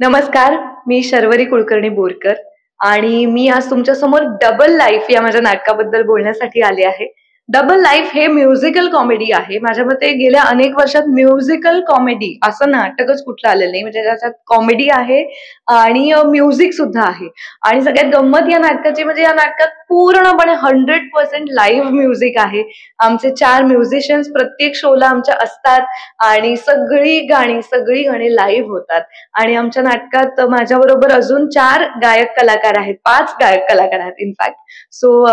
नमस्कार, मी शर्वरी कुलकर्णी बोरकर आणि मी आज तुमच्या समोर डबल लाईफ या माझ्या नाटकाबद्दल बोलण्यासाठी आले आहे. डबल लाईफ हे म्युझिकल कॉमेडी आहे. माझ्या मते गेल्या अनेक वर्षात म्युझिकल कॉमेडी असं नाटकच कुठलं आलेलं नाही. म्हणजे त्याच्यात कॉमेडी आहे आणि म्युझिक सुद्धा आहे. आणि सगळ्यात गंमत या नाटकाची म्हणजे या नाटकात पूर्णपणे 100% लाईव्ह म्युझिक आहे. आमचे 4 म्युझिशियन्स प्रत्येक शोला आमच्या असतात आणि सगळी गाणी लाईव्ह होतात. आणि आमच्या नाटकात माझ्याबरोबर अजून 4 गायक कलाकार आहेत, 5 गायक कलाकार आहेत इनफॅक्ट. सो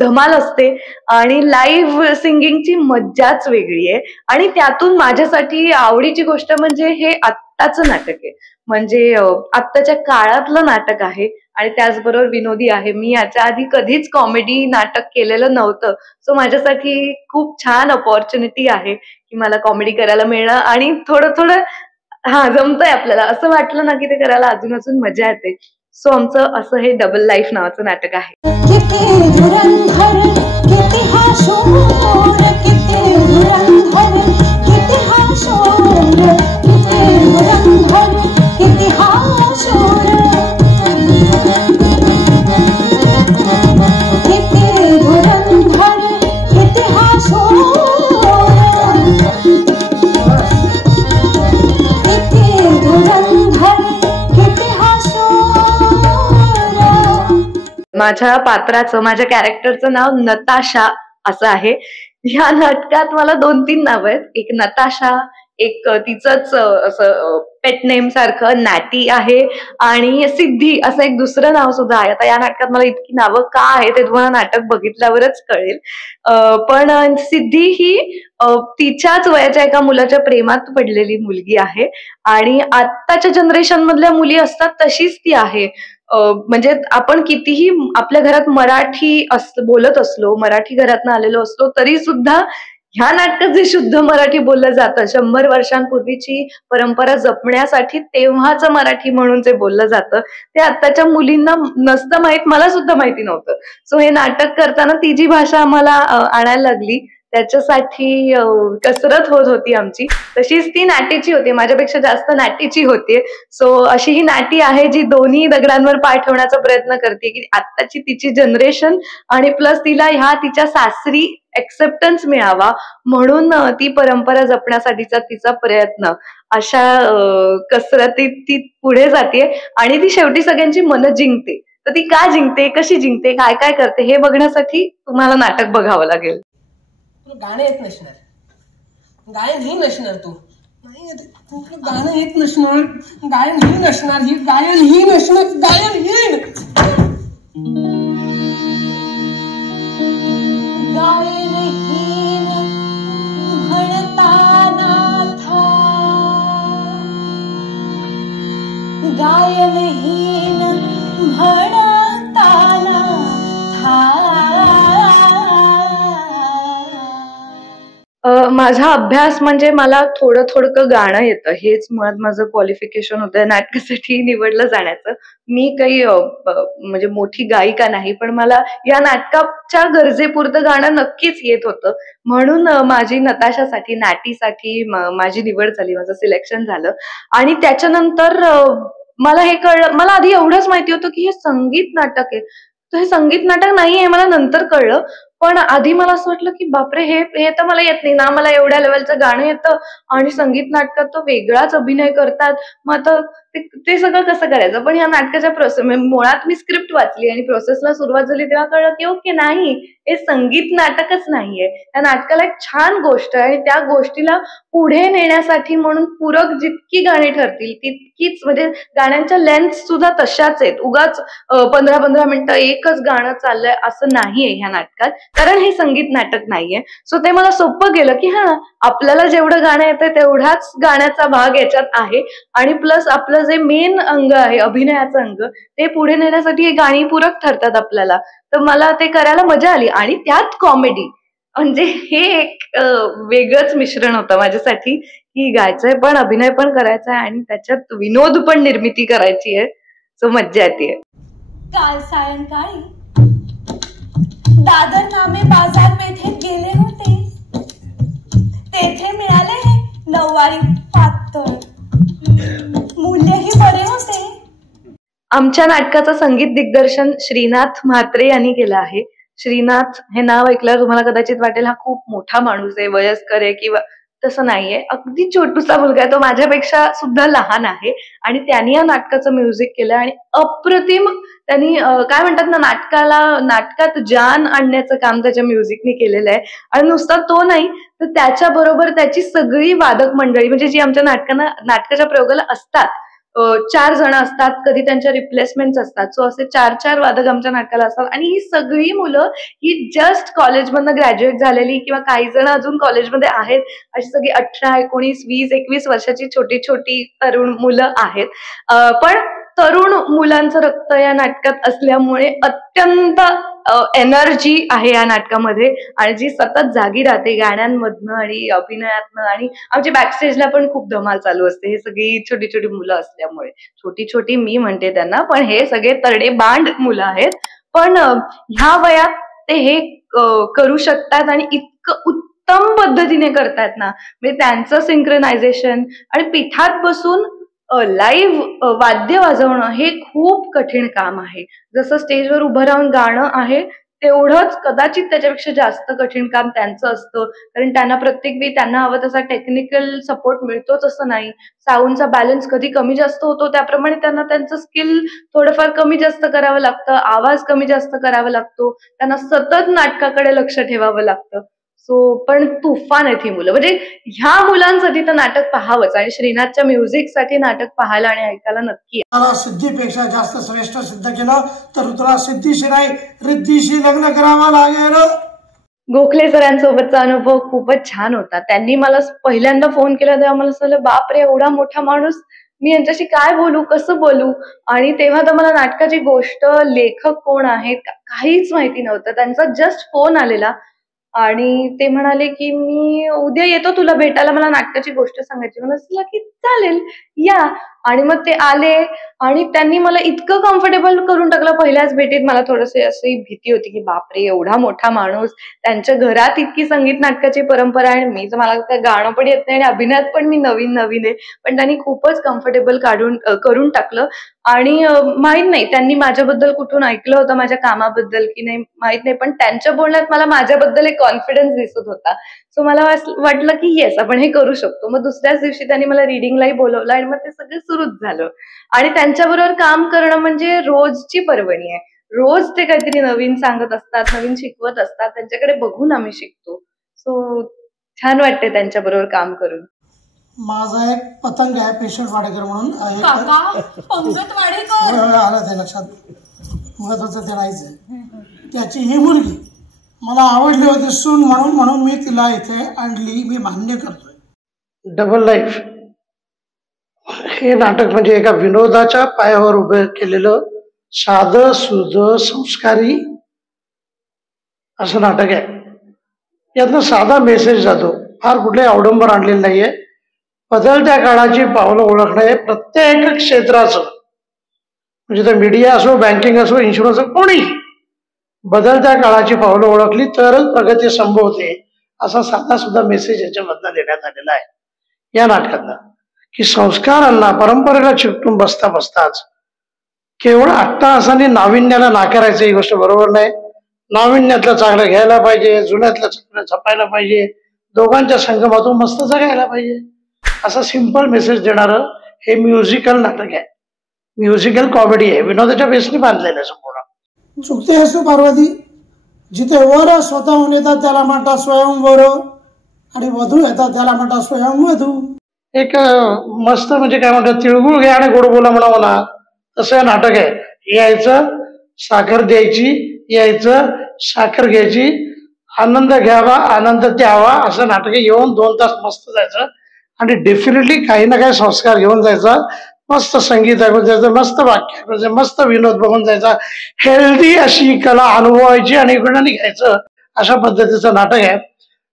धमाल असते आणि लाईव्ह सिंगिंगची मज्जाच वेगळी आहे. आणि त्यातून माझ्यासाठी आवडीची गोष्ट म्हणजे हे आत्ताचं नाटक आहे. म्हणजे आत्ताच्या काळातलं नाटक आहे आणि त्याचबरोबर विनोदी आहे. मी याच्या आधी कधीच कॉमेडी नाटक केलेलं नव्हतं. सो माझ्यासाठी खूप छान अपॉर्च्युनिटी आहे की मला कॉमेडी करायला मिळणं आणि थोडं थोडं जमतंय आपल्याला. असं वाटलं ना की ते करायला अजून अजून मजा येते. सो आमचं असं हे डबल लाईफ नावाचं नाटक आहे. माझ्या पात्राचं, माझ्या कॅरेक्टरचं नाव नताशा असं आहे. ह्या नाटकात मला 2-3 नावं आहेत. एक नताशा, एक तिचंच असं पेट नेम सारखं नॅटी आहे आणि सिद्धी असं एक दुसरं नाव सुद्धा आहे. आता या नाटकात मला इतकी नावं का आहे ते तुम्हाला नाटक बघितल्यावरच कळेल. पण सिद्धी ही तिच्याच वयाच्या एका मुलाच्या प्रेमात पडलेली मुलगी आहे आणि आत्ताच्या जनरेशन मधल्या मुली असतात तशीच ती आहे. म्हणजे आपण कितीही आपल्या घरात मराठी बोलत असलो, मराठी घरातनं आलेलो असलो तरी सुद्धा ह्या नाटकात जे शुद्ध मराठी बोललं जातं, 100 वर्षांपूर्वीची परंपरा जपण्यासाठी तेव्हाचं मराठी म्हणून जे बोललं जातं ते आत्ताच्या मुलींना नसतं माहित. मला सुद्धा माहिती नव्हतं. सो हे नाटक करताना ती जी भाषा आम्हाला आणायला लागली त्याच्यासाठी कसरत होत होती आमची. तशीच ती नाटीची होती, माझ्यापेक्षा जास्त नाटीची होती. सो अशी ही नाटी आहे जी दोन्ही दगडांवर पाय ठेवण्याचा प्रयत्न करते की आत्ताची तिची जनरेशन आणि प्लस तिला ह्या तिच्या सासरी एक्सेप्टन्स मिळावा म्हणून ती परंपरा जपण्यासाठीचा तिचा प्रयत्न, अशा कसरतीत ती पुढे जाते आणि ती शेवटी सगळ्यांची मनं जिंकते. तर ती का जिंकते, कशी जिंकते, काय काय करते हे बघण्यासाठी तुम्हाला नाटक बघावं लागेल. तुला गाणं येत नसणार, गायन ही नसणार, तू नाही तुला गाणं येत नसणार, गायन ही नसणार, ही गायन ही नसणार, गायन ही गायनहीन म्हणताना था, गायनहीन म्हणताना था. माझा अभ्यास म्हणजे मला थोडं गाणं येतं. हेच मुळात माझं क्वालिफिकेशन होतं नाटकासाठी निवडलं जाण्याचं. मी काही म्हणजे मोठी गायिका नाही, पण मला या नाटकाच्या गरजेपुरतं गाणं नक्कीच येत होतं. म्हणून माझी नताशासाठी, नाटीसाठी माझी निवड झाली, माझं सिलेक्शन झालं. आणि त्याच्यानंतर मला हे कळलं, मला आधी एवढंच माहिती होतं की हे संगीत नाटक आहे. तर हे संगीत नाटक नाही हे मला नंतर कळलं. पण आधी मला असं वाटलं की बापरे, हे तर मला येत नाही ना, मला एवढ्या लेवलचं गाणं येतं आणि संगीत नाटकात तो वेगळाच अभिनय करतात, मग आता ते सगळं कसं करायचं. पण ह्या नाटकाच्या मुळात मी स्क्रिप्ट वाचली आणि प्रोसेसला सुरुवात झाली तेव्हा कळलं की ओके, नाही, हे संगीत नाटकच नाहीये. त्या नाटकाला एक छान गोष्ट आहे आणि त्या गोष्टीला पुढे नेण्यासाठी म्हणून पूरक जितकी गाणी ठरतील तितकीच, म्हणजे गाण्यांच्या लेंथ सुद्धा तशाच आहेत. उगाच 15-15 मिनिटं एकच गाणं चाललंय असं नाहीये ह्या नाटकात, कारण हे संगीत नाटक नाहीये. सो ते मला सोपं गेलं की आपल्याला जेवढं गाणं येतंय तेवढाच गाण्याचा भाग याच्यात आहे आणि प्लस आपलं जे मेन अंग आहे, अभिनयाचं अंग, ते पुढे नेण्यासाठी हे गाणी पूरक ठरतात आपल्याला. तर मला ते करायला मजा आली आणि त्यात कॉमेडी. म्हणजे हे एक वेगळंच मिश्रण होतं माझ्यासाठी, की गायचंय पण, अभिनय पण करायचा आहे आणि त्याच्यात विनोद पण निर्मिती करायची आहे. सो मज्जा येते. काल सायंकाळी दादर नामे बाजारपेठेत गेले होते. तेथे मिळाले नऊवारी पातळ, मूल्यही बरे होते. आमच्या नाटकाचं संगीत दिग्दर्शन श्रीनाथ म्हात्रे यांनी केलं आहे. श्रीनाथ हे नाव ऐकल्यावर तुम्हाला कदाचित वाटेल हा खूप मोठा माणूस आहे, वयस्कर आहे, किंवा तसं नाहीये. अगदी छोटूसा मुलगा आहे तो, माझ्यापेक्षा सुद्धा लहान आहे आणि त्यांनी या नाटकाचं म्युझिक केलं आणि अप्रतिम त्यांनी काय म्हणतात ना, नाटकात जान आणण्याचं काम त्याच्या म्युझिकने केलेलं आहे. आणि नुसता तो नाही तर त्याच्या बरोबर त्याची सगळी वादक मंडळी, म्हणजे जी आमच्या नाटकाच्या प्रयोगाला असतात, 4 जण असतात, कधी त्यांच्या रिप्लेसमेंट्स असतात. सो असे 4 वादक आमच्या नाटकाला असतात आणि ही सगळी मुलं ही जस्ट कॉलेजमधनं ग्रॅज्युएट झालेली किंवा काही जण अजून कॉलेजमध्ये आहेत, अशी सगळी 18, 19, 20, 21 वर्षाची छोटी छोटी तरुण मुलं आहेत. पण तरुण मुलांचं रक्त या नाटकात असल्यामुळे अत्यंत एनर्जी आहे या नाटकामध्ये आणि जी सतत जागी राहते गाण्यांमधनं आणि अभिनयातनं. आणि आमची बॅकस्टेजला पण खूप धमाल चालू असते, हे सगळी छोटी छोटी मुलं असल्यामुळे. छोटी छोटी मी म्हणते त्यांना, पण हे सगळे तरडे बांड मुलं आहेत. पण ह्या वयात ते हे करू शकतात आणि इतकं उत्तम पद्धतीने करतात ना, म्हणजे त्यांचं सिंक्रोनायझेशन आणि पिठात बसून लाईव्ह वाद्य वाजवणं हे खूप कठीण काम आहे. जसं स्टेजवर उभं राहून गाणं आहे तेवढंच कदाचित त्याच्यापेक्षा जास्त कठीण काम त्यांचं असतं, कारण त्यांना प्रत्येक वेळी त्यांना हवं तसा टेक्निकल सपोर्ट मिळतोच असं नाही. साऊंडचा बॅलन्स कधी कमी जास्त होतो, त्याप्रमाणे त्यांना त्यांचं स्किल थोडंफार कमी जास्त करावं लागतं, आवाज कमी जास्त करावा लागतो, त्यांना सतत नाटकाकडे लक्ष ठेवावं लागतं. सो पण तुफान आहेत ही मुलं, म्हणजे ह्या मुलांसाठी तर नाटक पाहावंच आणि श्रीनाथच्या म्युझिकसाठी नाटक पाहायला आणि ऐकायला नक्की. मला सिद्धीपेक्षा जास्त श्रेष्ठ सिद्ध केलं तर तुला सिद्धीशी नाही रिद्धीशी लग्न करावं लागेल. गोखले सरांसोबतचा अनुभव खूपच छान होता. त्यांनी मला पहिल्यांदा फोन केला तेव्हा मला असं, बापरे एवढा मोठा माणूस, मी यांच्याशी काय बोलू, कसं बोलू. आणि तेव्हा तर मला नाटकाची गोष्ट, लेखक कोण आहेत काहीच माहिती नव्हतं. त्यांचा जस्ट फोन आलेला आणि ते म्हणाले की मी उद्या येतो तुला भेटायला, मला नाटकाची गोष्ट सांगायची. मला असं की चालेल या. आणि मग ते आले आणि त्यांनी मला इतकं कम्फर्टेबल करून टाकलं पहिल्याच भेटीत. मला थोडंसं अशी भीती होती की बापरे एवढा मोठा माणूस, त्यांच्या घरात इतकी संगीत नाटकाची परंपरा आहे, मी तर मला काय गाणं पण येत नाही आणि अभिनयात पण मी नवीन आहे. पण त्यांनी खूपच कम्फर्टेबल करून टाकलं. आणि माहित नाही त्यांनी माझ्याबद्दल कुठून ऐकलं होतं, माझ्या कामाबद्दल की नाही माहित नाही, पण त्यांच्या बोलण्यात मला माझ्याबद्दल एक कॉन्फिडन्स दिसत होता. सो मला वाटलं की येस आपण हे करू शकतो. मग दुसऱ्याच दिवशी त्यांनी मला रिडिंगलाही बोलवलं आणि मग ते सगळं सुरूच झालं. आणि त्यांच्याबरोबर काम करणं म्हणजे रोजची पर्वणी आहे. रोज ते काहीतरी नवीन सांगत असतात, नवीन शिकवत असतात, त्यांच्याकडे बघून आम्ही शिकतो. सो छान वाटते त्यांच्याबरोबर काम करून. माझा एक पतंग आहे पेशंट वाडेकर म्हणून काका पंगत वाडेकर आलं ते लक्षात, महत्वाचं ते नाहीच आहे. त्याची ही मुलगी मला आवडली होती सून म्हणून मी तिला इथे आणली, मी मान्य करतोय. डबल लाईफ हे नाटक म्हणजे एका विनोदाच्या पायावर उभे केलेलं साधं सुधं संस्कारी असं नाटक आहे. यातनं साधा मेसेज जातो, फार कुठले अवडंबर आणलेलं नाहीये. बदलत्या काळाची पावलं ओळखणे प्रत्येक क्षेत्राचं, म्हणजे ते मीडिया असो, बँकिंग असो, इन्शुरन्स असो, कोणी बदलत्या काळाची पावलं ओळखली तरच प्रगती संभवते, असा साधा सुद्धा मेसेज याच्यामधनं देण्यात आलेला आहे या नाटकातनं. की संस्कारांना परंपरेला चिकटून बसताच केवळ अट्टाहासाने नाविन्याला नाकारायचं ही गोष्ट बरोबर नाही. नाविन्यातलं चांगलं घ्यायला पाहिजे, जुन्यातलं चांगलं जपायला पाहिजे, दोघांच्या संगमातून मस्त जगायला पाहिजे, असा सिंपल मेसेज देणारं हे म्युझिकल नाटक आहे. म्युझिकल कॉमेडी आहे, विनोदाच्या बेसने बांधलेलं आहे संपूर्ण. चुकते असो पार्वती, जिथे वर स्वतःहून येतात त्याला म्हणतात स्वयंवर आणि वधू येतात त्याला म्हणतात स्वयंवधू. एक मस्त म्हणजे काय म्हणतात, तिळगुळ घ्या आणि गोड बोला म्हणा म्हणा, तसं नाटक आहे. यायचं साखर द्यायची, यायचं साखर घ्यायची, आनंद घ्यावा आनंद द्यावा, असं नाटक येऊन 2 तास मस्त जायचं आणि डेफिनेटली काही ना काही संस्कार घेऊन जायचा, मस्त संगीत ऐकून जायचं, मस्त वाक्य ऐकून जायचं, मस्त विनोद बघून जायचा, हेल्दी अशी कला अनुभवायची आणि इकडं निघायचं, अशा पद्धतीचं नाटक आहे.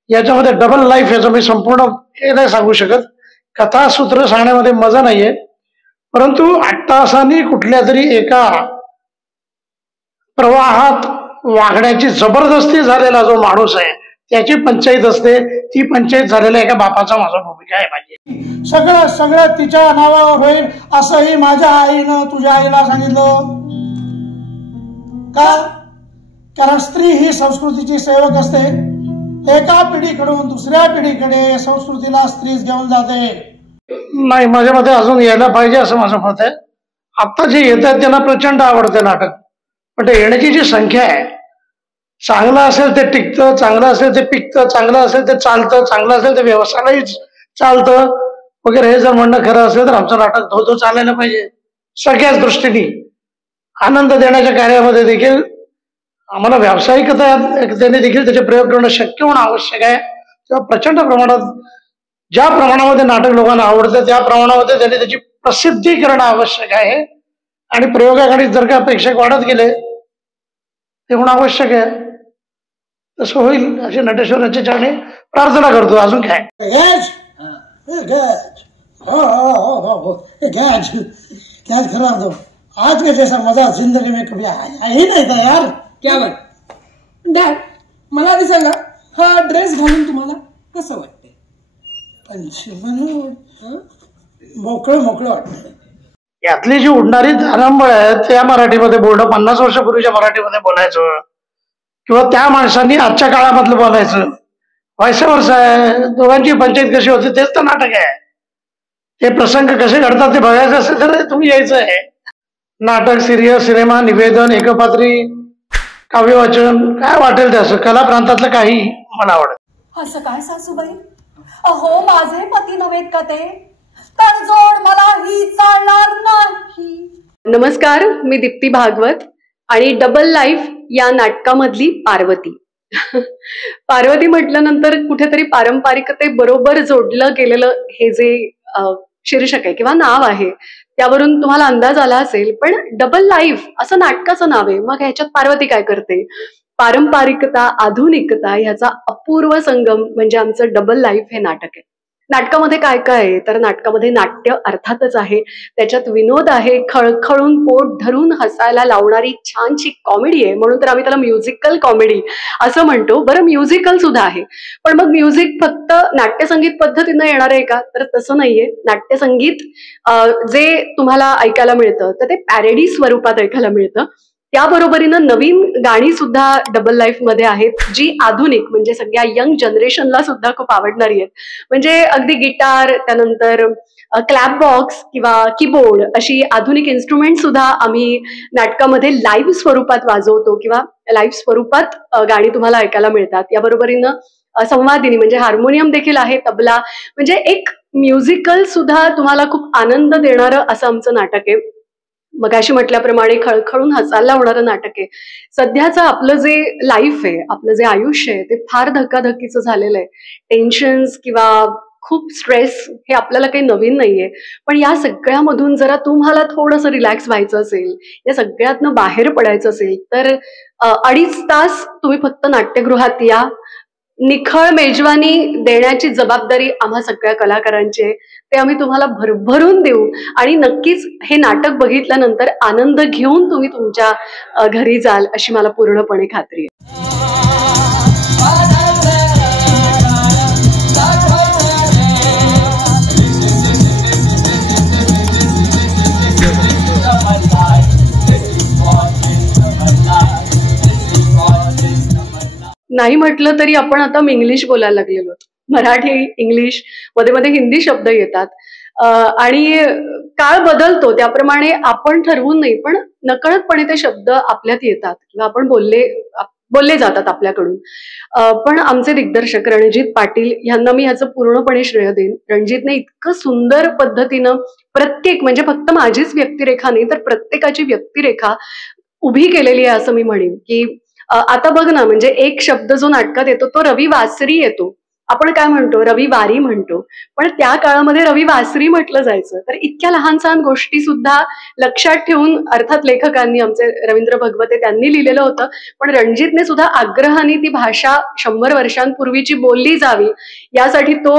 याच्यामध्ये डबल लाईफ याचं मी संपूर्ण हे नाही सांगू शकत. कथासूत्र सांगण्यामध्ये मजा नाहीये, परंतु 8 तासांनी कुठल्या तरी एका प्रवाहात वागण्याची जबरदस्ती झालेला जो माणूस आहे त्याची पंचायत असते. ती पंचायत झालेल्या एका बापाचा माझा भूमिका आहे माझी. सगळं सगळं तिच्या नावावर होईल असंही माझ्या आईनं तुझ्या आईला सांगितलं का? कारण स्त्री ही संस्कृतीची सेवक असते. एका पिढीकडून दुसऱ्या पिढीकडे संस्कृतीला स्त्रीच घेऊन जाते. नाही, माझ्या मते अजून यायला पाहिजे असं माझं मत आहे. आता जे येत आहेत त्यांना प्रचंड आवडते नाटक, पण ते येण्याची जी संख्या आहे, चांगलं असेल ते टिकतं, चांगलं असेल ते पिकतं, चांगलं असेल ते चालतं, चांगलं असेल ते व्यवसायालाही चालतं वगैरे, हे जर म्हणणं खरं असेल तर आमचं नाटक धो चालायला पाहिजे. सगळ्याच दृष्टीने आनंद देण्याच्या कार्यामध्ये देखील आम्हाला व्यावसायिकतेने देखील त्याचे प्रयोग करणं शक्य होणं आवश्यक आहे. तेव्हा प्रचंड प्रमाणात ज्या प्रमाणामध्ये नाटक लोकांना आवडतं त्या प्रमाणामध्ये त्यांनी त्याची प्रसिद्धी करणं आवश्यक आहे. आणि प्रयोगाकडे जर का प्रेक्षक वाढत गेले ते होणं आवश्यक आहे. तसं होईल अशी नटेश्वराच्या चरणी प्रार्थना करतो. अजून काय खरा दो आज के जैसा मजा जिंदगी में कभी आया ही नहीं था यार. क्या बात. डॅड, मला आधी सांगा, हा ड्रेस घालून तुम्हाला कसं वाटतंय? मोकळं मोकळं वाटतं. यातली जी उडणारी धारंबळ आहे त्या मराठीमध्ये बोलणं 50 वर्षापूर्वीच्या मराठीमध्ये बोलायचं, किंवा त्या माणसांनी आजच्या काळामधलं बोलायचं, व्हायस वर्सा आहे. दोघांची पंचायत कशी होती तेच तर नाटक आहे. ते प्रसंग कसे घडतात ते बघायचं असेल तर तुम्ही यायचं आहे. नाटक, सिरियल, सिनेमा, निवेदन, एकपात्री, काव्यवाचन, काय वाटेल ते असं, कला प्रांतातलं काही मला आवडत. असं काय सासूबाई? अहो, माझे पती नव्हेत का ते? तडजोड मला ही चालणार नाही. नमस्कार, मी दीप्ती भागवत आणि डबल लाईफ या नाटकामधली पार्वती. पार्वती म्हटल्यानंतर कुठेतरी पारंपरिकते बरोबर जोडलं गेलेलं हे जे शीर्षक आहे किंवा नाव आहे त्यावरून तुम्हाला अंदाज आला असेल. पण डबल लाईफ असं नाटकाचं नाव आहे, मग ह्याच्यात पार्वती काय करते? पारंपरिकता, आधुनिकता ह्याचा अपूर्व संगम म्हणजे आमचं डबल लाईफ हे नाटक आहे. नाटकामध्ये काय काय आहे तर नाटकामध्ये नाट्य अर्थातच आहे, त्याच्यात विनोद आहे, खळखळून पोट धरून हसायला लावणारी छानशी कॉमेडी आहे, म्हणून तर आम्ही त्याला म्युझिकल कॉमेडी असं म्हणतो. बरं, म्युझिकल सुद्धा आहे, पण मग म्युझिक फक्त नाट्यसंगीत पद्धतीनं येणार आहे का तर तसं नाहीये. नाट्यसंगीत जे तुम्हाला ऐकायला मिळतं तर ते पॅरेडी स्वरूपात ऐकायला मिळतं. त्याबरोबरीनं नवीन गाणी सुद्धा डबल लाईफ मध्ये आहेत, जी आधुनिक म्हणजे सगळ्या यंग जनरेशनला सुद्धा खूप आवडणारी आहेत. म्हणजे अगदी गिटार, त्यानंतर क्लॅप बॉक्स किंवा कीबोर्ड अशी आधुनिक इन्स्ट्रुमेंट सुद्धा आम्ही नाटकामध्ये लाईव्ह स्वरूपात वाजवतो किंवा लाईव्ह स्वरूपात गाणी तुम्हाला ऐकायला मिळतात. या बरोबरीनं संवादिनी म्हणजे हार्मोनियम देखील आहे, तबला, म्हणजे एक म्युझिकल सुद्धा तुम्हाला खूप आनंद देणारं असं आमचं नाटक आहे. मगाशी म्हटल्याप्रमाणे खळखळून हसायला होणारं नाटक आहे. सध्याचं आपलं जे लाईफ आहे, आपलं जे आयुष्य आहे ते फार धक्काधक्कीचं झालेलं आहे. टेन्शन्स किंवा खूप स्ट्रेस हे आपल्याला काही नवीन नाहीये, पण या सगळ्यामधून जरा तुम्हाला थोडंसं रिलॅक्स व्हायचं असेल, या सगळ्यातनं बाहेर पडायचं असेल तर 2.5 तास तुम्ही फक्त नाट्यगृहात या. निखळ मेजवानी देण्याची जबाबदारी आम्हा सगळ्या कलाकारांची आहे, ते आम्ही तुम्हाला भरभरून देऊ. आणि नक्कीच हे नाटक बघितल्यानंतर आनंद घेऊन तुम्ही तुमच्या घरी जाल अशी मला पूर्णपणे खात्री आहे. नाही म्हटलं तरी आपण आता इंग्लिश बोलायला लागलेलो, मराठी, इंग्लिश, मध्ये मध्ये हिंदी शब्द येतात आणि काळ बदलतो त्याप्रमाणे आपण ठरवून नाही पण नकळतपणे ते शब्द आपल्यात येतात किंवा आपण बोलले जातात आपल्याकडून. पण आमचे दिग्दर्शक रणजित पाटील यांना मी ह्याचं पूर्णपणे श्रेय देईन. रणजितने इतकं सुंदर पद्धतीनं प्रत्येक म्हणजे फक्त माझीच व्यक्तिरेखा नाही तर प्रत्येकाची व्यक्तिरेखा उभी केलेली आहे असं मी म्हणेन. की आता बघ ना, म्हणजे एक शब्द जो नाटकात येतो तो रवी वासरी येतो. आपण काय म्हणतो रविवारी म्हणतो, पण त्या काळामध्ये रविवासरी म्हटलं जायचं. तर इतक्या लहान सहान गोष्टी सुद्धा लक्षात ठेवून अर्थात लेखकांनी, आमचे रवींद्र भगवते त्यांनी लिहिलेलं होतं, पण रणजितने सुद्धा आग्रहाने ती भाषा 100 वर्षांपूर्वीची बोलली जावी यासाठी तो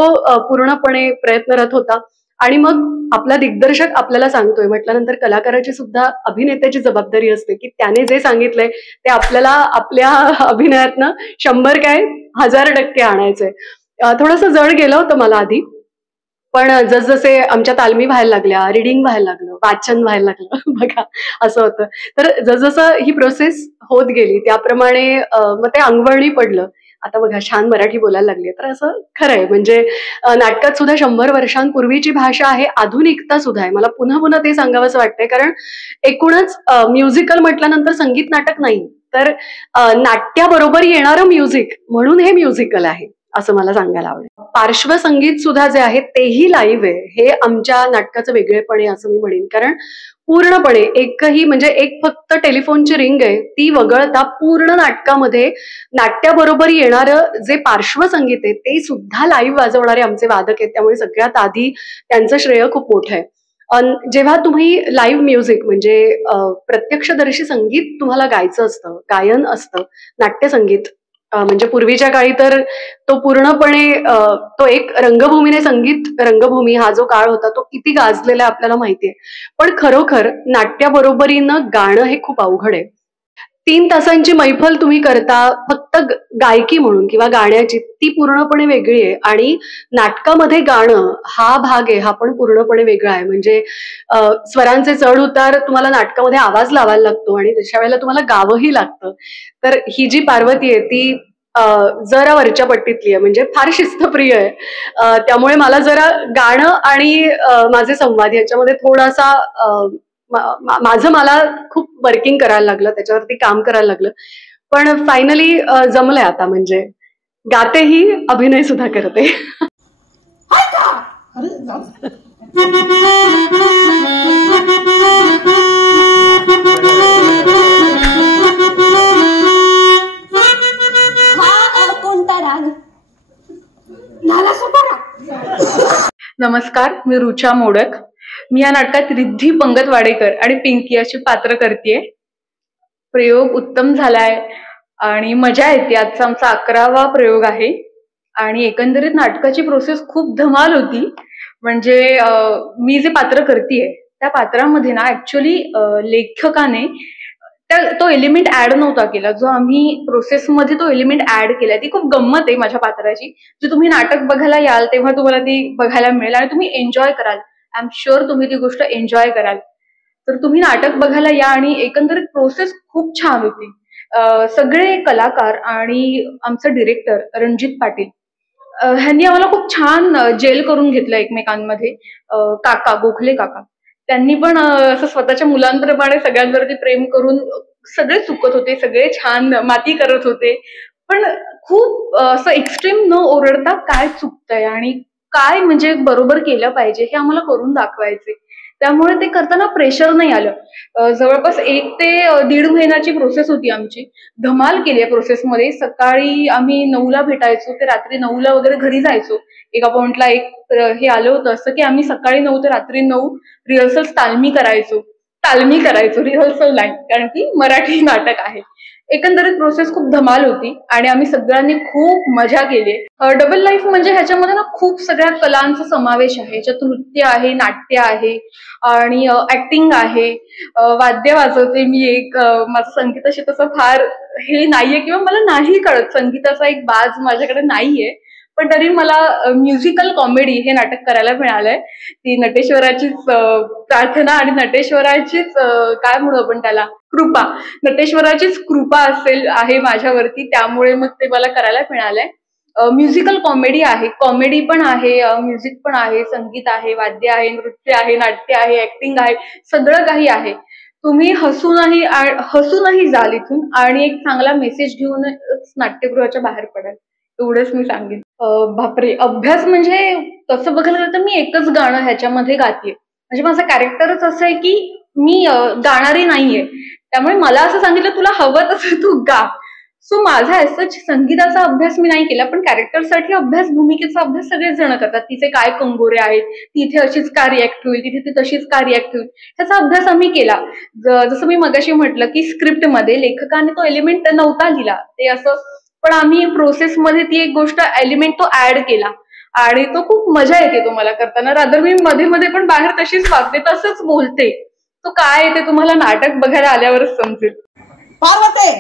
पूर्णपणे प्रयत्नरत होता. आणि मग आपला दिग्दर्शक आपल्याला सांगतोय म्हटल्यानंतर कलाकाराची सुद्धा अभिनेत्याची जबाबदारी असते की त्याने जे सांगितलंय ते आपल्याला आपल्या अभिनयातनं 100 काय 1000% आणायचंय. थोडंसं जड गेलं होतं मला आधी, पण जसजसे आमच्या तालमी व्हायला लागल्या, रिडिंग व्हायला लागलं, वाचन व्हायला लागलं बघा असं होतं. तर जसजसं ही प्रोसेस होत गेली त्याप्रमाणे मग ते अंगवळणी पडलं. आता बघा छान मराठी बोलायला लागली. तर असं खरंय, म्हणजे नाटकात सुद्धा 100 वर्षांपूर्वीची भाषा आहे, आधुनिकता सुद्धा आहे. मला पुन्हा पुन्हा ते सांगावंसं वाटतंय, कारण एकूणच म्युझिकल म्हटल्यानंतर संगीत नाटक नाही, तर नाट्याबरोबर येणारं म्युझिक म्हणून हे म्युझिकल आहे असं मला सांगायला आवडेल. पार्श्वसंगीत सुद्धा जे आहे तेही लाईव्ह आहे, हे आमच्या नाटकाचं वेगळेपण आहे असं मी म्हणेन. कारण पूर्णपणे एकही म्हणजे एक फक्त टेलिफोनची रिंग आहे ती वगळता पूर्ण नाटकामध्ये नाट्याबरोबर येणारं जे पार्श्वसंगीत आहे ते सुद्धा लाईव्ह वाजवणारे आमचे वादक आहेत. त्यामुळे सगळ्यात आधी त्यांचं श्रेय खूप मोठं आहे. जेव्हा तुम्ही लाईव्ह म्युझिक म्हणजे प्रत्यक्षदर्शी संगीत तुम्हाला गायचं असतं, गायन असतं, नाट्यसंगीत म्हणजे पूर्वीच्या काळी तर तो पूर्णपणे तो एक रंगभूमीने संगीत रंगभूमी हा जो काळ होता तो किती गाजलेला आपल्याला माहितीये. पण खरोखर नाट्याबरोबरीनं गाणं हे खूप अवघड आहे. 3 तासांची मैफल तुम्ही करता फक्त गायकी म्हणून किंवा गाण्याची, ती पूर्णपणे वेगळी आहे. आणि नाटकामध्ये गाणं हा भाग आहे हा पण पूर्णपणे वेगळा आहे. म्हणजे स्वरांचे चढ उतार तुम्हाला नाटकामध्ये आवाज लावायला लागतो आणि त्याच्या वेळेला तुम्हाला गावंही लागतं. तर ही जी पार्वती आहे ती जरा वरच्या पट्टीतली आहे, म्हणजे फार शिस्तप्रिय आहे. त्यामुळे मला जरा गाणं आणि माझे संवाद याच्यामध्ये थोडासा माझं मला खूप वर्किंग करायला लागलं, त्याच्यावरती काम करायला लागलं. पण फायनली जमलंय आता, म्हणजे गातेही अभिनय सुद्धा करते. अरे जाऊ. कोणता राग? नमस्कार, मी रुचा मोडक. मी या नाटकात रिद्धी पंगत वाडेकर आणि पिंकी अशी पात्र करतेय. प्रयोग उत्तम झालाय आणि मजा येते. आजचा आमचा 11वा प्रयोग आहे आणि एकंदरीत नाटकाची प्रोसेस खूप धमाल होती. म्हणजे मी जे पात्र करतेय त्या पात्रामध्ये ना ऍक्च्युली लेखकाने तो एलिमेंट ऍड नव्हता केला जो आम्ही प्रोसेसमध्ये तो एलिमेंट ऍड केलाय. ती खूप गंमत आहे माझ्या पात्राची, जी तुम्ही नाटक बघायला याल तेव्हा तुम्हाला ती बघायला मिळेल आणि तुम्ही एन्जॉय कराल. आय एम शुअर तुम्ही ती गोष्ट एन्जॉय कराल. तर तुम्ही नाटक बघायला या. आणि एकंदरीत प्रोसेस खूप छान होती. सगळे कलाकार आणि आमचं डिरेक्टर रणजित पाटील ह्यांनी आम्हाला खूप छान जेल करून घेतलं एकमेकांमध्ये. काका गोखले काका त्यांनी पण असं स्वतःच्या मुलांप्रमाणे सगळ्यांवरती प्रेम करून सगळे चुकत होते, सगळे छान माती करत होते, पण खूप असं एक्स्ट्रीम न ओरडता काय चुकतंय आणि काय म्हणजे बरोबर केलं पाहिजे हे आम्हाला करून दाखवायचे. त्यामुळे ते करताना प्रेशर नाही आलं. जवळपास 1 ते 1.5 महिन्याची प्रोसेस होती आमची. धमाल केली आहे प्रोसेसमध्ये. सकाळी आम्ही 9ला भेटायचो ते रात्री 9ला वगैरे घरी जायचो. एका पॉइंटला एक हे आलं होतं असं की आम्ही सकाळी 9 ते रात्री 9 रिहर्सल तालमी करायचो रिहर्सल नाही, कारण की मराठी नाटक आहे. एकंदरीत प्रोसेस खूप धमाल होती आणि आम्ही सगळ्यांनी खूप मजा केली. डबल लाईफ म्हणजे ह्याच्यामध्ये ना खूप सगळ्या कलांचा समावेश आहे. ह्याच्यात नृत्य आहे, नाट्य आहे आणि ऍक्टिंग आहे. वाद्य वाजवते मी एक. माझं संगीताशी तसं फार हे नाहीये किंवा मला नाही कळत, संगीताचा एक बाज माझ्याकडे नाहीये, पण तरी मला म्युझिकल कॉमेडी हे नाटक करायला मिळालंय. ती नटेश्वराचीच प्रार्थना आणि नटेश्वराचीच काय म्हणू आपण त्याला कृपा, नटेश्वराचीच कृपा आहे माझ्यावरती. त्यामुळे मग ते मला करायला मिळालंय. म्युझिकल कॉमेडी आहे, कॉमेडी पण आहे, म्युझिक पण आहे, संगीत आहे, वाद्य आहे, नृत्य आहे, नाट्य आहे, ऍक्टिंग आहे, सगळं काही आहे. तुम्ही हसूनही जाल इथून आणि एक चांगला मेसेज घेऊन नाट्यगृहाच्या बाहेर पडाल, एवढंच मी सांगेन. बापरे, अभ्यास म्हणजे तसं बघायला गेलं तर मी एकच गाणं ह्याच्यामध्ये गातेय. म्हणजे माझं कॅरेक्टरच असं आहे की मी गाणारी नाहीये. त्यामुळे मला असं सांगितलं तुला हवं तसं तू गा. सो माझा सच संगीताचा अभ्यास मी नाही केला, पण कॅरेक्टरसाठी अभ्यास, भूमिकेचा अभ्यास सगळेच जण करतात. तिचे काय कंगोरे आहेत, ती इथे अशीच का रिॲक्ट होईल, तिथे ती तशीच का रिॲक्ट होईल, ह्याचा अभ्यास आम्ही केला. जसं मी मगाशी म्हटलं की स्क्रिप्टमध्ये लेखकाने तो एलिमेंट नव्हता लिहिला, ते असं, पण आम्ही प्रोसेसमध्ये ती एक गोष्ट एलिमेंट तो ऍड केला आणि तो खूप मजा येते तो मला करताना. रादर मी मध्ये मध्ये पण बाहेर तशीच वागते, तसंच बोलते. तो काय येते तुम्हाला नाटक बघायला आल्यावरच समजेल. पार्वते,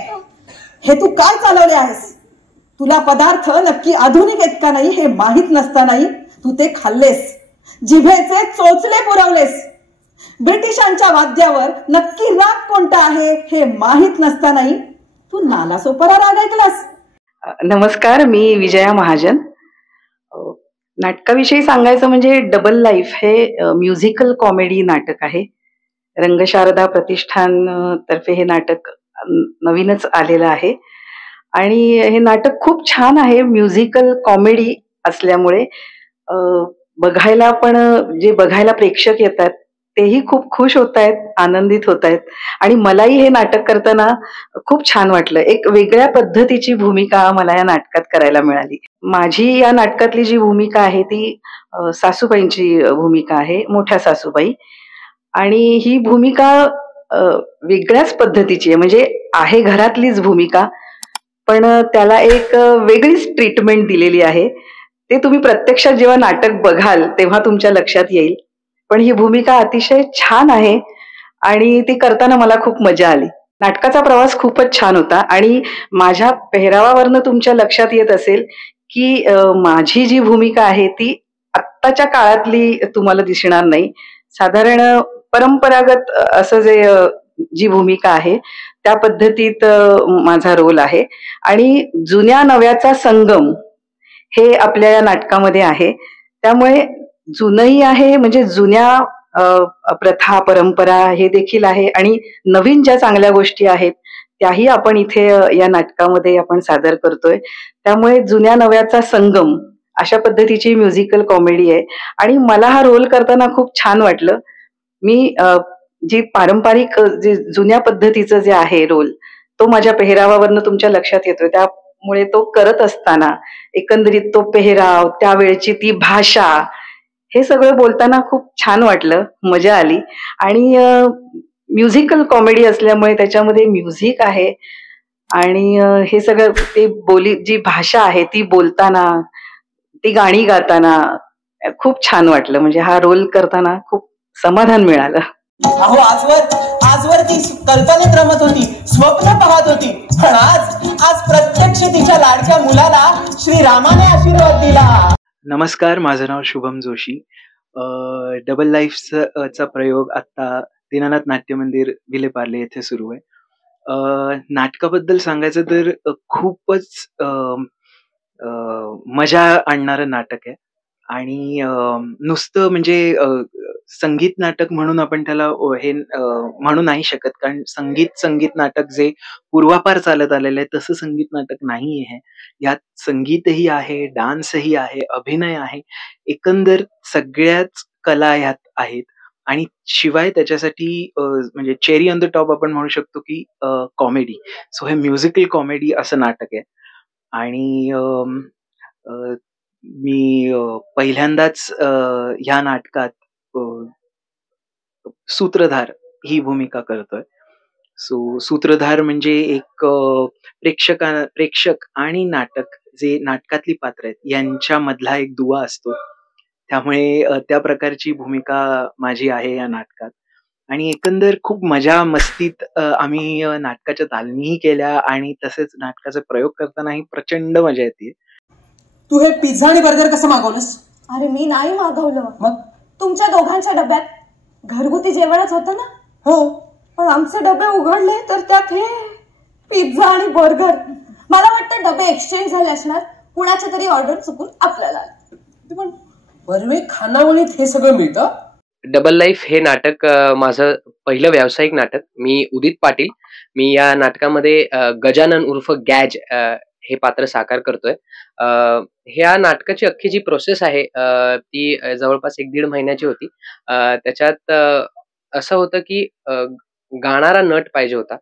हे तू काय चालवले आहेस? तुला पदार्थ नक्की आधुनिक आहेत का नाही हे माहीत नसतानाही तू ते खाल्लेस, जिभेचे चोचले पुरवलेस. ब्रिटिशांच्या वाद्यावर नक्की राग कोणता आहे हे माहीत नसतानाही तू नालासोपारा राग ऐकलास. नमस्कार, मी विजया महाजन. नाटकाविषयी सांगायचं म्हणजे डबल लाईफ हे म्युझिकल कॉमेडी नाटक आहे. रंगशारदा प्रतिष्ठान तर्फे हे नाटक नवीनच आलेलं आहे आणि हे नाटक खूप छान आहे. म्युझिकल कॉमेडी असल्यामुळे बघायला पण जे बघायला प्रेक्षक येतात तेही खूप खुश होत आहेत, आनंदित होत आहेत आणि मलाही हे नाटक करताना खूप छान वाटलं. एक वेगळ्या पद्धतीची भूमिका मला या नाटकात करायला मिळाली. माझी या नाटकातली जी भूमिका आहे ती सासूबाईंची भूमिका आहे, मोठ्या सासूबाई. आणि ही भूमिका वेगळ्याच पद्धतीची आहे, म्हणजे आहे घरातलीच भूमिका, पण त्याला एक वेगळीच ट्रीटमेंट दिलेली आहे. ते तुम्ही प्रत्यक्षात जेव्हा नाटक बघाल तेव्हा तुमच्या लक्षात येईल. पण ही भूमिका अतिशय छान आहे आणि ती करताना मला खूप मजा आली. नाटकाचा प्रवास खूपच छान होता आणि माझ्या पेहरावावरनं तुमच्या लक्षात येत असेल की माझी जी भूमिका आहे ती आत्ताच्या काळातली तुम्हाला दिसणार नाही. साधारण परंपरागत असं जी भूमिका आहे त्या पद्धतीत माझा रोल आहे आणि जुन्या नव्याचा संगम हे आपल्या या नाटकामध्ये आहे. त्यामुळे जुनही आहे, म्हणजे जुन्या प्रथा परंपरा हे देखील आहे आणि नवीन ज्या चांगल्या गोष्टी आहेत त्याही आपण इथे या नाटकामध्ये आपण सादर करतोय. त्यामुळे जुन्या नव्याचा संगम अशा पद्धतीची म्युझिकल कॉमेडी आहे आणि मला हा रोल करताना खूप छान वाटलं. मी जी पारंपरिक जे जुन्या पद्धतीचं जे आहे रोल तो माझ्या पेहरावावरनं तुमच्या लक्षात येतोय. त्यामुळे तो करत असताना एकंदरीत तो पेहराव, त्यावेळची ती भाषा, हे सगळं बोलताना खूप छान वाटलं, मजा आली. आणि म्युझिकल कॉमेडी असल्यामुळे त्याच्यामध्ये म्युझिक आहे आणि हे सगळं ते जी भाषा आहे ती बोलताना, ती गाणी गाताना खूप छान वाटलं. म्हणजे हा रोल करताना खूप समाधान मिळालं. अहो आजवर ती कल्पनेत रमत होती, स्वप्न पाहत होती, पण आज प्रत्यक्ष तिच्या लाडक्या मुलाला श्रीरामाने आशीर्वाद दिला. नमस्कार, माझं नाव शुभम जोशी. डबल लाईफचा प्रयोग आता दीनानाथ नाट्य मंदिर विलेपार्ले येथे सुरू आहे. नाटकाबद्दल सांगायचं तर खूपच मजा आणणारं नाटक आहे आणि नुसतं म्हणजे संगीत नाटक म्हणून आपण त्याला हे म्हणू नाही शकत, कारण संगीत नाटक जे पूर्वापार चालत आलेलं आहे तसं संगीत नाटक नाही आहे. यात संगीतही आहे, डान्सही आहे, अभिनय आहे, एकंदर सगळ्याच कला यात आहेत आणि शिवाय त्याच्यासाठी म्हणजे चेरी ऑन द टॉप आपण म्हणू शकतो की कॉमेडी. सो हे म्युझिकल कॉमेडी असं नाटक आहे आणि मी पहिल्यांदाच ह्या नाटकात सूत्रधार ही भूमिका करतोय. सो सूत्रधार म्हणजे एक प्रेक्षक आणि नाटक, जे नाटकातली पात्र आहेत यांच्यामधला एक दुवा असतो. त्यामुळे त्या प्रकारची भूमिका माझी आहे या नाटकात आणि एकंदर खूप मजा मस्तीत आम्ही नाटकाच्या तालमीही केल्या आणि तसेच नाटकाचा प्रयोग करतानाही प्रचंड मजा येते. तू हे पिझ्झा आणि बर्गर कसं मागवलंस? अरे मी नाही मागवलं, मग तुमच्या दोघांच्या डब्यात घरगुती जेवणच होतं ना. हो, पण आमचे डबे उघडले तर त्यात हे पिझ्झा आणि बर्गर. मला वाटतं डबे एक्सचेंज झाले असणार, कुणाच्या तरी ऑर्डर चुकून आपल्याला आली. पण बर्वे खानावळीत हे सगळं मिळतं. डबल लाईफ हे नाटक माझं पहिलं व्यावसायिक नाटक. मी उदित पाटील. मी या नाटकामध्ये गजानन उर्फ गॅज हे पात्र साकार करतोय. ह्या नाटकाची अख्खी जी प्रोसेस आहे ती जवळपास 1-1.5 महिन्याची होती. त्याच्यात असं होतं की गाणारा नट पाहिजे होता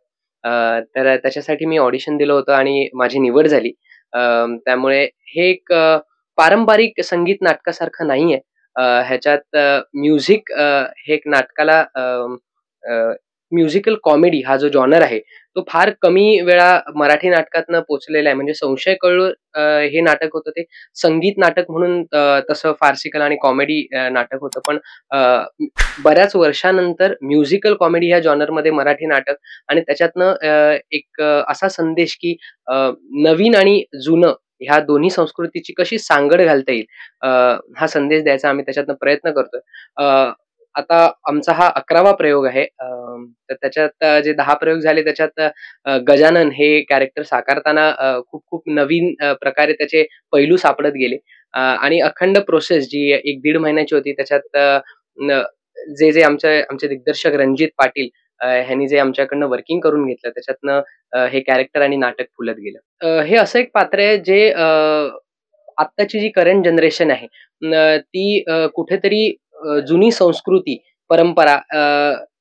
तर त्याच्यासाठी मी ऑडिशन दिलं होतं आणि माझी निवड झाली. त्यामुळे हे एक पारंपरिक संगीत नाटकासारखं नाहीये. ह्याच्यात म्युझिक हे एक नाटकाला म्युझिकल कॉमेडी हा जो जॉनर आहे तो फार कमी वेळा मराठी नाटकातनं पोचलेला आहे. म्हणजे संशय कळू हे नाटक होतं ते संगीत नाटक म्हणून तसं फार्सिकल आणि कॉमेडी नाटक होतं. पण बऱ्याच वर्षानंतर म्युझिकल कॉमेडी ह्या जॉनरमध्ये मराठी नाटक आणि त्याच्यातनं एक असा संदेश की नवीन आणि जुनं ह्या दोन्ही संस्कृतीची कशी सांगड घालता येईल हा संदेश द्यायचा आम्ही त्याच्यातनं प्रयत्न करतोय. आता आमचा हा 11वा प्रयोग आहे. तर त्याच्यात जे 10 प्रयोग झाले त्याच्यात गजानन हे कॅरेक्टर साकारताना खूप खूप नवीन प्रकारे त्याचे पैलू सापडत गेले आणि अखंड प्रोसेस जी 1-1.5 महिन्याची होती त्याच्यात जे आमचे दिग्दर्शक रणजित पाटील ह्यांनी जे आमच्याकडनं वर्किंग करून घेतलं त्याच्यातनं हे कॅरेक्टर आणि नाटक फुलत गेलं. हे असं एक पात्र आहे जे आत्ताची जी करंट जनरेशन आहे ती कुठेतरी जुनी संस्कृती परंपरा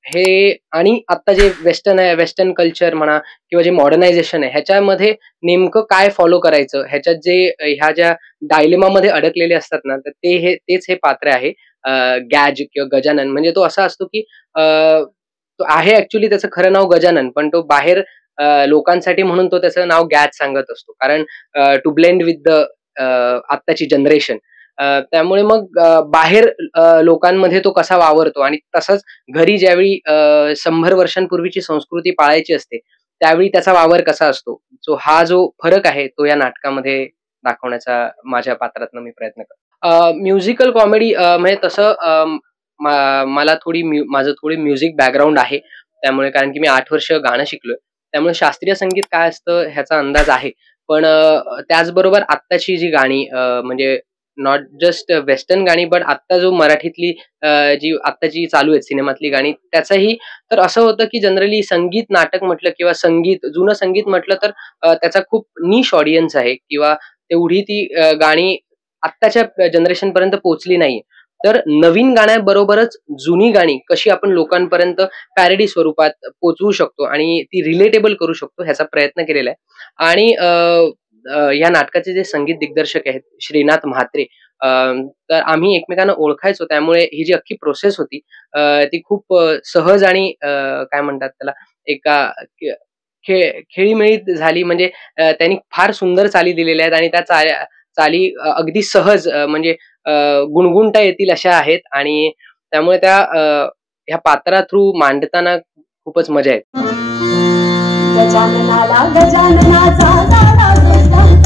हे आणि आता जे वेस्टर्न कल्चर म्हणा किंवा जे मॉडर्नायझेशन आहे ह्याच्यामध्ये नेमकं काय फॉलो करायचं ह्याच्यात जे ह्या ज्या डायलेमामध्ये अडकलेले असतात ना तर तेच हे पात्र आहे गॅज किंवा गजानन. म्हणजे तो असा असतो की तो आहे ऍक्च्युली त्याचं खरं नाव गजानन पण तो बाहेर लोकांसाठी म्हणून तो त्याचं नाव गॅज सांगत असतो कारण टू ब्लेंड विथ द आत्ताची जनरेशन. त्यामुळे मग बाहेर लोकांमध्ये तो कसा वावरतो आणि तसंच घरी ज्यावेळी 100 वर्षांपूर्वीची संस्कृती पाळायची असते त्यावेळी त्याचा वावर कसा असतो. सो हा जो फरक आहे तो या नाटकामध्ये दाखवण्याचा माझ्या पात्रातनं मी प्रयत्न करतो. म्युझिकल कॉमेडी म्हणजे तसं मला माझं थोडी म्युझिक बॅकग्राऊंड आहे त्यामुळे कारण की मी 8 वर्ष गाणं शिकलोय त्यामुळे शास्त्रीय संगीत काय असतं ह्याचा अंदाज आहे. पण त्याचबरोबर आत्ताची जी गाणी म्हणजे नॉट जस्ट वेस्टर्न गाणी बट आत्ता जो मराठीतली जी आत्ताची चालू आहेत सिनेमातली गाणी त्याचंही तर असं होतं की जनरली संगीत नाटक म्हटलं किंवा जुनं संगीत म्हटलं तर त्याचा खूप निश ऑडियन्स आहे किंवा तेवढी ती गाणी आत्ताच्या जनरेशन पर्यंत पोहोचली नाही. तर नवीन गाण्याबरोबरच जुनी गाणी कशी आपण लोकांपर्यंत पॅरडी स्वरूपात पोहोचवू शकतो आणि ती रिलेटेबल करू शकतो ह्याचा प्रयत्न केलेला आहे. आणि या नाटकाचे जे संगीत दिग्दर्शक आहेत श्रीनाथ म्हात्रे तर आम्ही एकमेकांना ओळखायचो त्यामुळे ही जी अख्खी प्रोसेस होती ती खूप सहज आणि काय म्हणतात त्याला एका खेळीमेळीत झाली. म्हणजे त्यांनी फार सुंदर चाली दिलेल्या आहेत आणि त्या चाली अगदी सहज म्हणजे गुणगुणता येतील अशा आहेत आणि त्यामुळे त्या ह्या पात्रा थ्रू मांडताना खूपच मजा येते. गजाननाला गजाननाचा झाला दृष्टांत,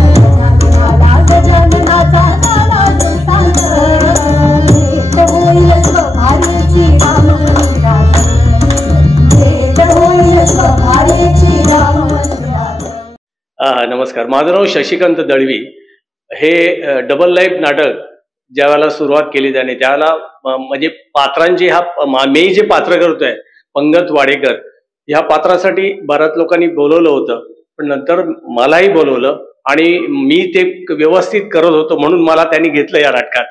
गजाननाला गजाननाचा झाला दृष्टांत, भेट होईल स्वभार्याची राम मंदिरात, भेट होईल स्वभार्याची राम मंदिरात. नमस्कार, माझं नाव शशिकांत दळवी. हे डबल लाईफ नाटक ज्यावेळेला सुरुवात केली त्याने त्यावेळेला म्हणजे पात्रांची मी जे पात्र करतोय पंगत वाडेकर ह्या पात्रासाठी बऱ्याच लोकांनी बोलवलं होतं पण नंतर मलाही बोलवलं आणि मी ते व्यवस्थित करत होतो म्हणून मला त्यांनी घेतलं या नाटकात.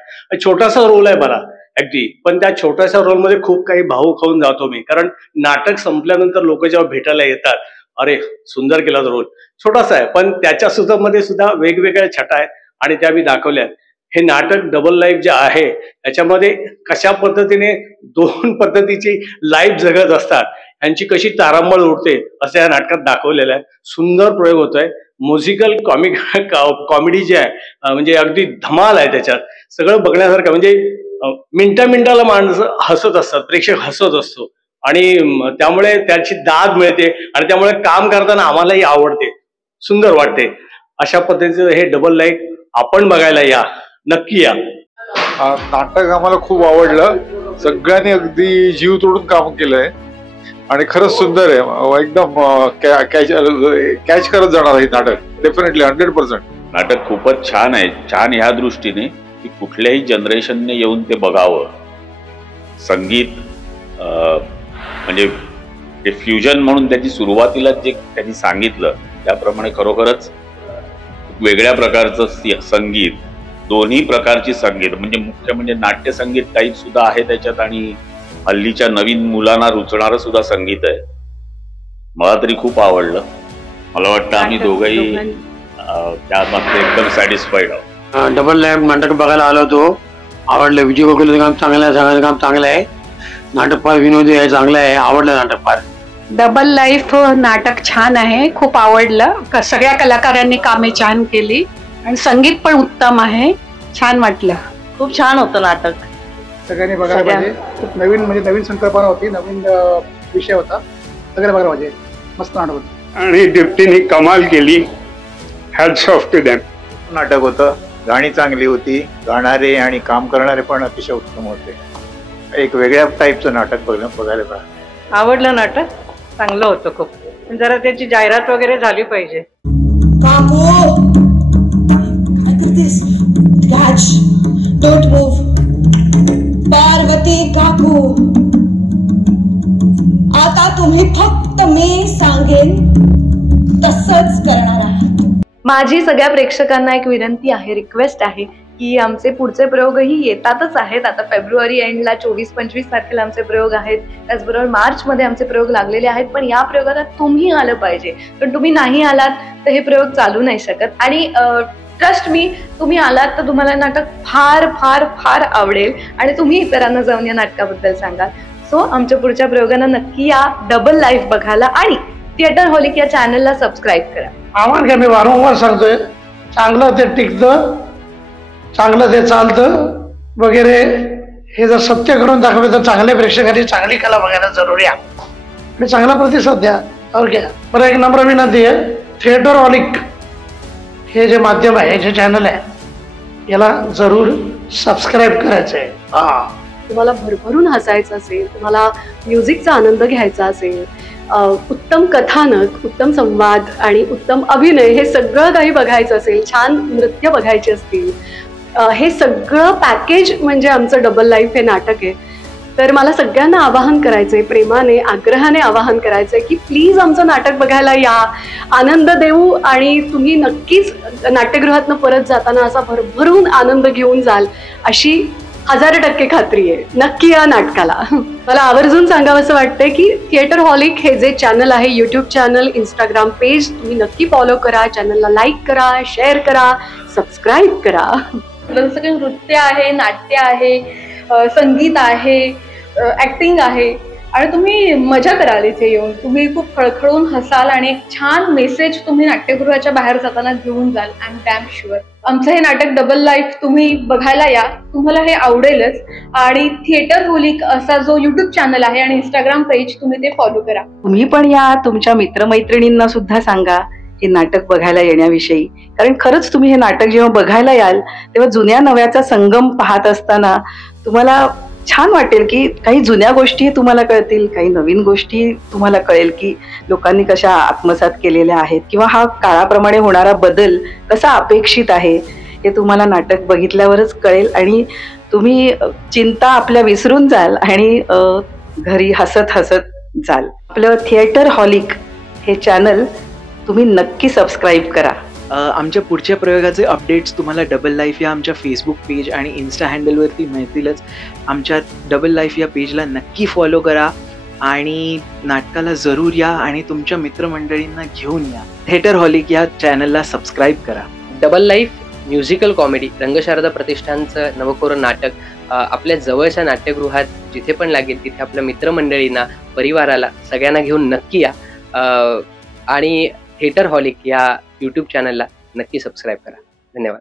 छोटासा रोल आहे मला ऍक्च्युली पण त्या छोट्याशा रोलमध्ये खूप काही भावूक होऊन जातो मी कारण नाटक संपल्यानंतर लोक जेव्हा भेटायला येतात अरे सुंदर केला रोल छोटासा आहे पण त्याच्या सुद्धा मध्ये सुद्धा वेगवेगळ्या छटा आहेत आणि त्या मी दाखवल्या. हे नाटक डबल लाईफ जे आहे त्याच्यामध्ये कशा पद्धतीने 2 पद्धतीची लाईफ जगत असतात यांची कशी तारांबळ उडते असं या नाटकात दाखवलेलं आहे. सुंदर प्रयोग होतोय. म्युझिकल कॉमेडी जे आहे म्हणजे अगदी धमाल आहे त्याच्यात सगळं बघण्यासारखं म्हणजे मिनिटाला माणसं हसत असतात प्रेक्षक हसत असतो आणि त्यामुळे त्याची दाद मिळते आणि त्यामुळे काम करताना आम्हालाही आवडते सुंदर वाटते. अशा पद्धतीचं हे डबल लाईफ आपण बघायला या नक्की या. नाटक आम्हाला खूप आवडलं. सगळ्यांनी अगदी जीव तोडून काम केलंय आणि खरंच सुंदर आहे. एकदम कॅच करत जाणार हे नाटक डेफिनेटली 100%. नाटक खूपच छान आहे. छान ह्या दृष्टीने की कुठल्याही जनरेशनने येऊन ते बघावं. संगीत म्हणजे ते फ्युजन म्हणून त्याची सुरुवातीला जे त्यांनी सांगितलं त्याप्रमाणे खरोखरच वेगळ्या प्रकारचं संगीत दोन्ही प्रकारची संगीत म्हणजे मुख्य म्हणजे नाट्य संगीत टाईप सुद्धा आहे त्याच्यात आणि हल्लीच्या नवीन मुलांना रुचणारं सुद्धा संगीत आहे. मला तरी खूप आवडलं. मला वाटतं आम्ही दोघंही त्या बाबतीत एकदम सॅटिस्फाईड आहोत. डबल लाईफ नाटक बघायला आलो होतो. आवडलं. विजय गोखलेचं काम चांगलं आहे, सगळ्यांचं काम चांगलं आहे. नाटक फार विनोदी आहे, चांगलं आहे, आवडलं नाटक फार. डबल लाईफ नाटक छान आहे, खूप आवडलं. सगळ्या कलाकारांनी कामे छान केली आणि संगीत पण उत्तम आहे, छान वाटलं. खूप छान होतं नाटक. सगळ्यांनी बघायला पाहिजे. खूप नवीन म्हणजे नवीन संकल्पना होती, नवीन विषय होता. सगळ्यांनी बघायला पाहिजे. मस्त नाटक होतं आणि दीप्तीने कमाल केली. Hats off to them. नाटक होतं. गाणी चांगली होती, गाणारे आणि काम करणारे पण अतिशय उत्तम होते. एक वेगळ्या टाईपचं नाटक बघायला पाहिजे. आवडलं नाटक, चांगलं होतं खूप. जरा त्याची जाहिरात वगैरे झाली पाहिजे. काकू काय करतेस? Catch, don't move. पार्वती काकू, आता तुम्ही फक्त मी सांगेन तसंच करणार आहात. माझी सगळ्या प्रेक्षकांना एक विनंती आहे, रिक्वेस्ट आहे की आमचे पुढचे प्रयोगही येतातच आहेत. आता फेब्रुवारी एंडला 24-25 तारखेला आमचे प्रयोग आहेत. त्याचबरोबर मार्चमध्ये आमचे प्रयोग लागलेले आहेत. पण या प्रयोगाला तुम्ही आलं पाहिजे, पण तुम्ही नाही आलात तर हे प्रयोग चालू नाही शकत. आणि ट्रस्ट मी, तुम्ही आलात तर तुम्हाला नाटक फार फार फार आवडेल आणि तुम्ही इतरांना जाऊन या नाटकाबद्दल सांगाल. सो आमच्या पुढच्या प्रयोगांना नक्की या डबल लाईफ बघायला आणि थिएटर हॉलिक या चॅनलला सबस्क्राईब करा. आव्हान काय मी वारंवार सांगतोय, चांगलं ते टिकतं, चांगलं ते चालतं वगैरे. हे जर सत्य करून दाखवलं तर चांगल्या प्रेक्षकांनी चांगली कला बघायला जरुरी आहे आणि चांगला प्रतिसाद द्या. ओके, बरं एक नम्र विनंती आहे, थिएटर हॉलिक हे जे माध्यम आहे, जे चॅनल आहे, याला जरूर सबस्क्राईब करायचं आहे. तुम्हाला भरभरून हसायचं असेल, तुम्हाला म्युझिकचा आनंद घ्यायचा असेल, उत्तम कथानक, उत्तम संवाद आणि उत्तम अभिनय हे सगळं काही बघायचं असेल, छान नृत्य बघायचे असतील, हे सगळं पॅकेज म्हणजे आमचं डबल लाईफ हे नाटक आहे. तर मला सगळ्यांना आवाहन करायचंय, प्रेमाने आग्रहाने आवाहन करायचंय की प्लीज आमचं नाटक बघायला या, आनंद देऊ आणि तुम्ही नक्कीच नाट्यगृहातनं परत जाताना असा भरभरून आनंद घेऊन जाल अशी 1000% खात्री आहे. नक्की या नाटकाला. मला आवर्जून सांगावंसं वाटतंय की थिएटर हॉलिक हे जे चॅनल आहे, यूट्यूब चॅनल, इंस्टाग्राम पेज, तुम्ही नक्की फॉलो करा, चॅनलला लाईक करा, शेअर करा, सबस्क्राईब करा. जसं काही नृत्य आहे, नाट्य आहे, संगीत आहे, ऍक्टिंग आहे आणि तुम्ही मजा कराल इथे येऊन. तुम्ही खूप खळखळून हसाल आणि एक छान मेसेज तुम्ही नाट्यगृहाच्या बाहेर जाताना घेऊन जाल. I am damn sure. आमचं हे नाटक डबल लाईफ तुम्ही बघायला या, तुम्हाला हे आवडेलच. आणि थिएटर होलिक असा जो युट्यूब चॅनल आहे आणि इंस्टाग्राम पेज, तुम्ही ते फॉलो करा. तुम्ही पण या, तुमच्या मित्रमैत्रिणींना सुद्धा सांगा हे नाटक बघायला येण्याविषयी. कारण खरंच तुम्ही हे नाटक जेव्हा बघायला याल तेव्हा जुन्या नव्याचा संगम पाहत असताना तुम्हाला छान वाटेल की काही जुन्या गोष्टी तुम्हाला कळतील, काही नवीन गोष्टी तुम्हाला कळेल की लोकांनी कशा आत्मसात केलेल्या आहेत किंवा हा काळाप्रमाणे होणारा बदल कसा अपेक्षित आहे हे तुम्हाला नाटक बघितल्यावरच कळेल आणि तुम्ही चिंता आपल्या विसरून जाल आणि घरी हसत हसत जाल. आपलं थिएटर हॉलिक हे चॅनल तुम्ही नक्की सबस्क्राईब करा. आमच्या पुढच्या प्रयोगाचे अपडेट्स तुम्हाला डबल लाईफ या आमच्या फेसबुक पेज आणि इन्स्टा हँडलवरती मिळतीलच. आमच्या डबल लाईफ या पेजला नक्की फॉलो करा आणि नाटकाला जरूर या आणि तुमच्या मित्रमंडळींना घेऊन या. थिएटर हॉलिक या चॅनलला सबस्क्राईब करा. Double life musical comedy Rangsharda प्रतिष्ठानचं नवकोर नाटक आपल्या जवळच्या नाट्यगृहात जिथे पण लागेल तिथे आपल्या मित्रमंडळींना, परिवाराला सगळ्यांना घेऊन नक्की या आणि थिएटर हॉलिक या यूट्यूब चॅनलला नक्की सबस्क्राईब करा. धन्यवाद.